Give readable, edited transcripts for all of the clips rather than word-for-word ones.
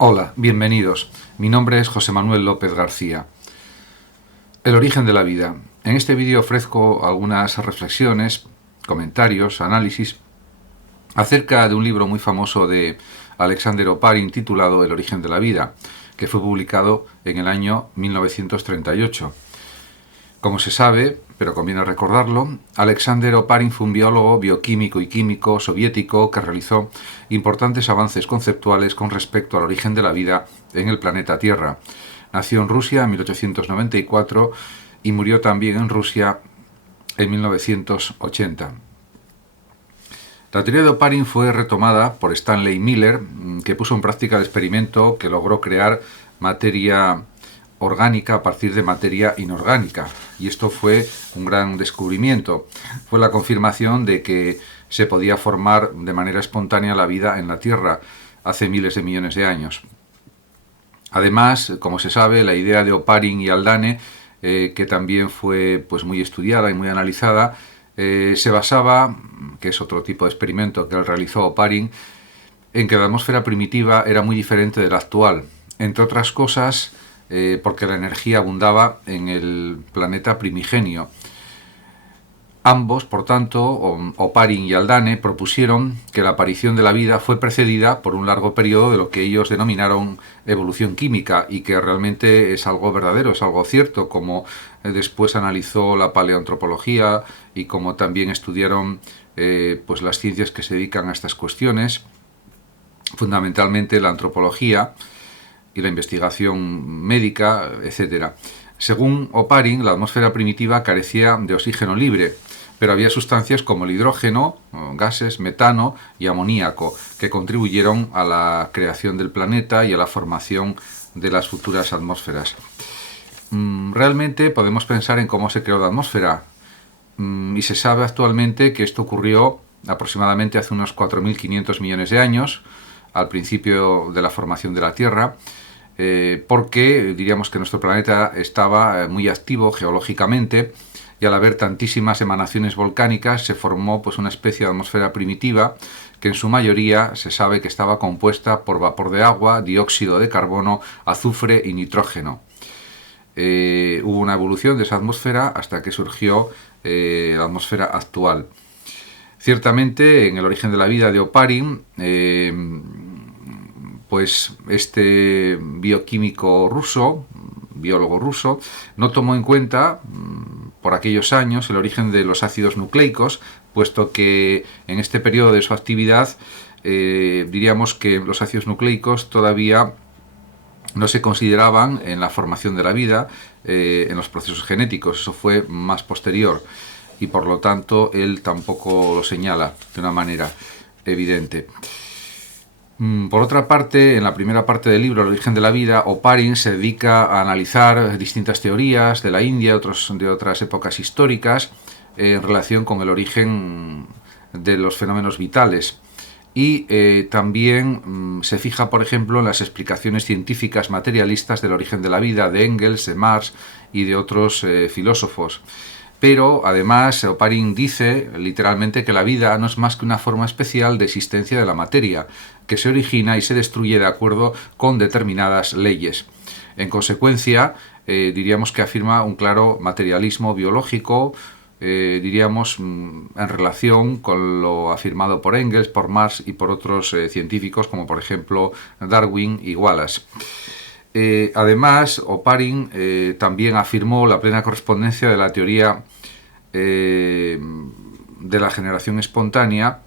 Hola, bienvenidos. Mi nombre es José Manuel López García. El origen de la vida. En este vídeo ofrezco algunas reflexiones, comentarios, análisis acerca de un libro muy famoso de Alexander Oparin titulado El origen de la vida, que fue publicado en el año 1938. Como se sabe, pero conviene recordarlo, Alexander Oparin fue un biólogo, bioquímico y químico soviético que realizó importantes avances conceptuales con respecto al origen de la vida en el planeta Tierra. Nació en Rusia en 1894 y murió también en Rusia en 1980. La teoría de Oparin fue retomada por Stanley Miller, que puso en práctica el experimento que logró crear materia orgánica a partir de materia inorgánica, y esto fue un gran descubrimiento. Fue la confirmación de que se podía formar de manera espontánea la vida en la Tierra hace miles de millones de años. Además, como se sabe, la idea de Oparin y Haldane, que también fue muy estudiada y muy analizada, se basaba, que es otro tipo de experimento que él realizó Oparin, en que la atmósfera primitiva era muy diferente de la actual, entre otras cosas porque la energía abundaba en el planeta primigenio. Ambos, por tanto, Oparin y Haldane, propusieron que la aparición de la vida fue precedida por un largo periodo de lo que ellos denominaron evolución química, y que realmente es algo verdadero, es algo cierto, como después analizó la paleoantropología y como también estudiaron las ciencias que se dedican a estas cuestiones, fundamentalmente la antropología y la investigación médica, etc. Según Oparin, la atmósfera primitiva carecía de oxígeno libre, pero había sustancias como el hidrógeno, gases, metano y amoníaco, que contribuyeron a la creación del planeta y a la formación de las futuras atmósferas. Realmente podemos pensar en cómo se creó la atmósfera, y se sabe actualmente que esto ocurrió aproximadamente hace unos 4.500 millones de años, al principio de la formación de la Tierra, porque diríamos que nuestro planeta estaba muy activo geológicamente, y al haber tantísimas emanaciones volcánicas se formó una especie de atmósfera primitiva que en su mayoría se sabe que estaba compuesta por vapor de agua, dióxido de carbono, azufre y nitrógeno. Hubo una evolución de esa atmósfera hasta que surgió la atmósfera actual. Ciertamente, en El origen de la vida de Oparin, este bioquímico ruso, biólogo ruso, no tomó en cuenta por aquellos años el origen de los ácidos nucleicos, puesto que en este periodo de su actividad diríamos que los ácidos nucleicos todavía no se consideraban en la formación de la vida, en los procesos genéticos. Eso fue más posterior y por lo tanto él tampoco lo señala de una manera evidente. Por otra parte, en la primera parte del libro, El origen de la vida, Oparin se dedica a analizar distintas teorías de la India, de otras épocas históricas, en relación con el origen de los fenómenos vitales. Y también se fija, por ejemplo, en las explicaciones científicas materialistas del origen de la vida de Engels, de Marx y de otros filósofos. Pero, además, Oparin dice literalmente que la vida no es más que una forma especial de existencia de la materia, que se origina y se destruye de acuerdo con determinadas leyes. En consecuencia, diríamos que afirma un claro materialismo biológico, diríamos en relación con lo afirmado por Engels, por Marx y por otros científicos, como por ejemplo Darwin y Wallace. Además, Oparin también afirmó la plena correspondencia de la teoría de la generación espontánea.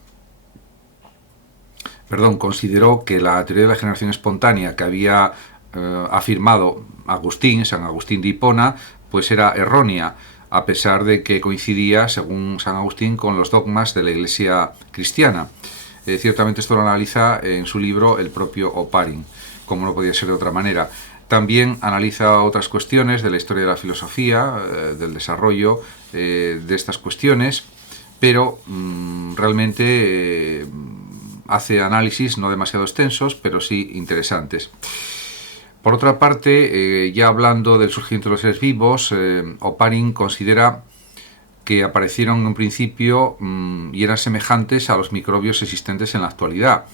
Consideró que la teoría de la generación espontánea que había afirmado San Agustín de Hipona, era errónea, a pesar de que coincidía, según San Agustín, con los dogmas de la Iglesia cristiana. Ciertamente esto lo analiza en su libro el propio Oparin, como no podía ser de otra manera. También analiza otras cuestiones de la historia de la filosofía, del desarrollo de estas cuestiones, pero realmente hace análisis no demasiado extensos, pero sí interesantes. Por otra parte, ya hablando del surgimiento de los seres vivos, Oparin considera que aparecieron en un principio y eran semejantes a los microbios existentes en la actualidad.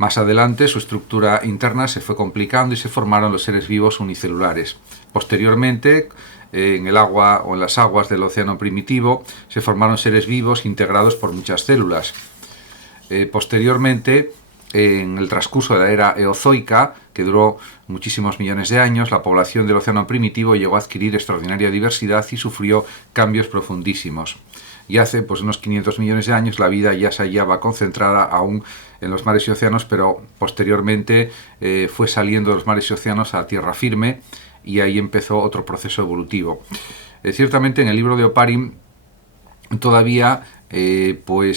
Más adelante su estructura interna se fue complicando y se formaron los seres vivos unicelulares. Posteriormente, en el agua o en las aguas del océano primitivo se formaron seres vivos integrados por muchas células. Posteriormente, en el transcurso de la era eozoica, que duró muchísimos millones de años, la población del océano primitivo llegó a adquirir extraordinaria diversidad y sufrió cambios profundísimos. Y hace unos 500 millones de años la vida ya se hallaba concentrada aún en los mares y océanos, pero posteriormente fue saliendo de los mares y océanos a tierra firme, y ahí empezó otro proceso evolutivo. Ciertamente en el libro de Oparin todavía, como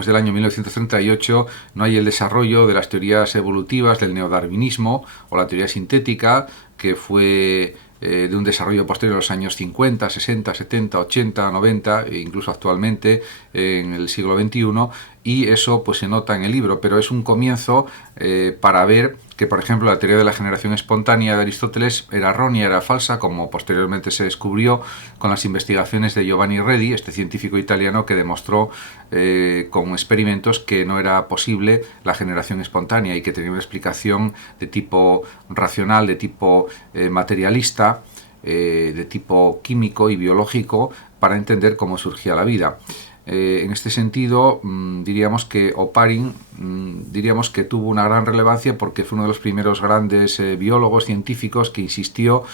es del año 1938, no hay el desarrollo de las teorías evolutivas del neodarwinismo o la teoría sintética, que fue de un desarrollo posterior a los años 50, 60, 70, 80, 90 e incluso actualmente en el siglo XXI, y eso se nota en el libro, pero es un comienzo para ver que, por ejemplo, la teoría de la generación espontánea de Aristóteles era errónea, era falsa, como posteriormente se descubrió con las investigaciones de Giovanni Redi, este científico italiano que demostró con experimentos que no era posible la generación espontánea y que tenía una explicación de tipo racional, de tipo materialista, de tipo químico y biológico para entender cómo surgía la vida. En este sentido, diríamos que Oparin tuvo una gran relevancia porque fue uno de los primeros grandes biólogos científicos que insistió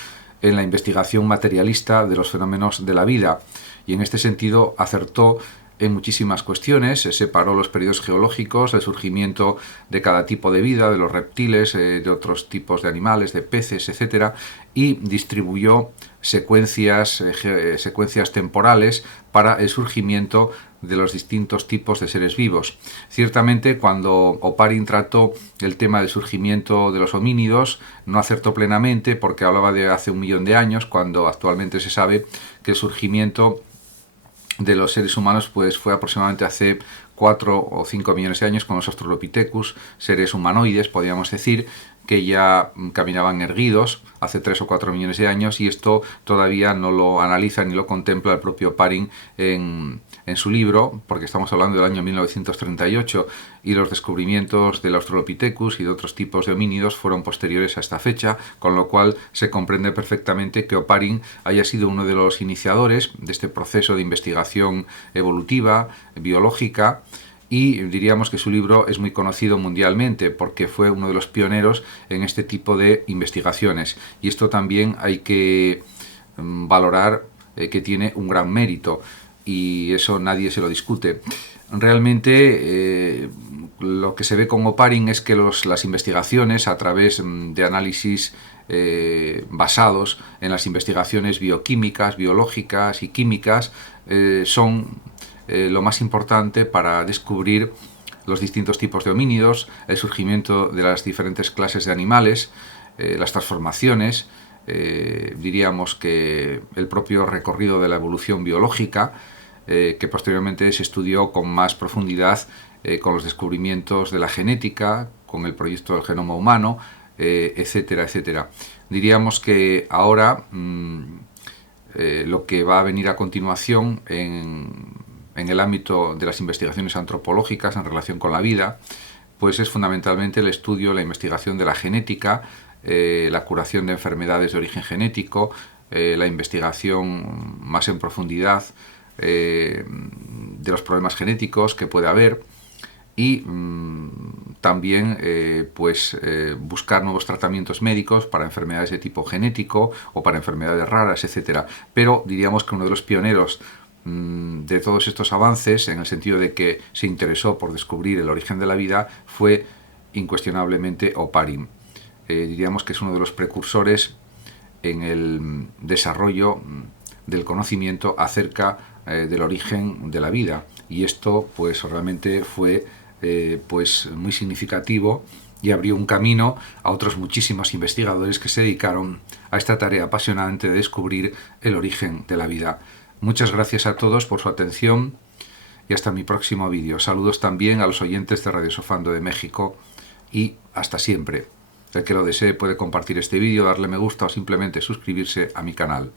en la investigación materialista de los fenómenos de la vida, y en este sentido acertó en muchísimas cuestiones. Se separó los periodos geológicos, el surgimiento de cada tipo de vida, de los reptiles, de otros tipos de animales, de peces, etc., y distribuyó secuencias temporales para el surgimiento de los distintos tipos de seres vivos. Ciertamente, cuando Oparin trató el tema del surgimiento de los homínidos, no acertó plenamente porque hablaba de hace 1 millón de años, cuando actualmente se sabe que el surgimiento de los seres humanos fue aproximadamente hace 4 o 5 millones de años con los Australopithecus, seres humanoides, podríamos decir, que ya caminaban erguidos hace 3 o 4 millones de años, y esto todavía no lo analiza ni lo contempla el propio Oparin en su libro, porque estamos hablando del año 1938 y los descubrimientos del Australopithecus y de otros tipos de homínidos fueron posteriores a esta fecha, con lo cual se comprende perfectamente que Oparin haya sido uno de los iniciadores de este proceso de investigación evolutiva, biológica, y diríamos que su libro es muy conocido mundialmente porque fue uno de los pioneros en este tipo de investigaciones, y esto también hay que valorar, que tiene un gran mérito, y eso nadie se lo discute. Realmente lo que se ve con Oparin es que las investigaciones a través de análisis basados en las investigaciones bioquímicas, biológicas y químicas son lo más importante para descubrir los distintos tipos de homínidos, el surgimiento de las diferentes clases de animales, las transformaciones, diríamos que el propio recorrido de la evolución biológica, que posteriormente se estudió con más profundidad con los descubrimientos de la genética, con el proyecto del genoma humano, etcétera, etcétera. Diríamos que ahora lo que va a venir a continuación en el ámbito de las investigaciones antropológicas en relación con la vida, pues es fundamentalmente el estudio, la investigación de la genética, la curación de enfermedades de origen genético, la investigación más en profundidad de los problemas genéticos que puede haber, y también buscar nuevos tratamientos médicos para enfermedades de tipo genético o para enfermedades raras, etc. Pero diríamos que uno de los pioneros de todos estos avances, en el sentido de que se interesó por descubrir el origen de la vida, fue incuestionablemente Oparin. Diríamos que es uno de los precursores en el desarrollo del conocimiento acerca del origen de la vida, y esto realmente fue muy significativo y abrió un camino a otros muchísimos investigadores que se dedicaron a esta tarea apasionante de descubrir el origen de la vida. Muchas gracias a todos por su atención y hasta mi próximo vídeo. Saludos también a los oyentes de Radio Sofando de México y hasta siempre. El que lo desee puede compartir este vídeo, darle me gusta o simplemente suscribirse a mi canal.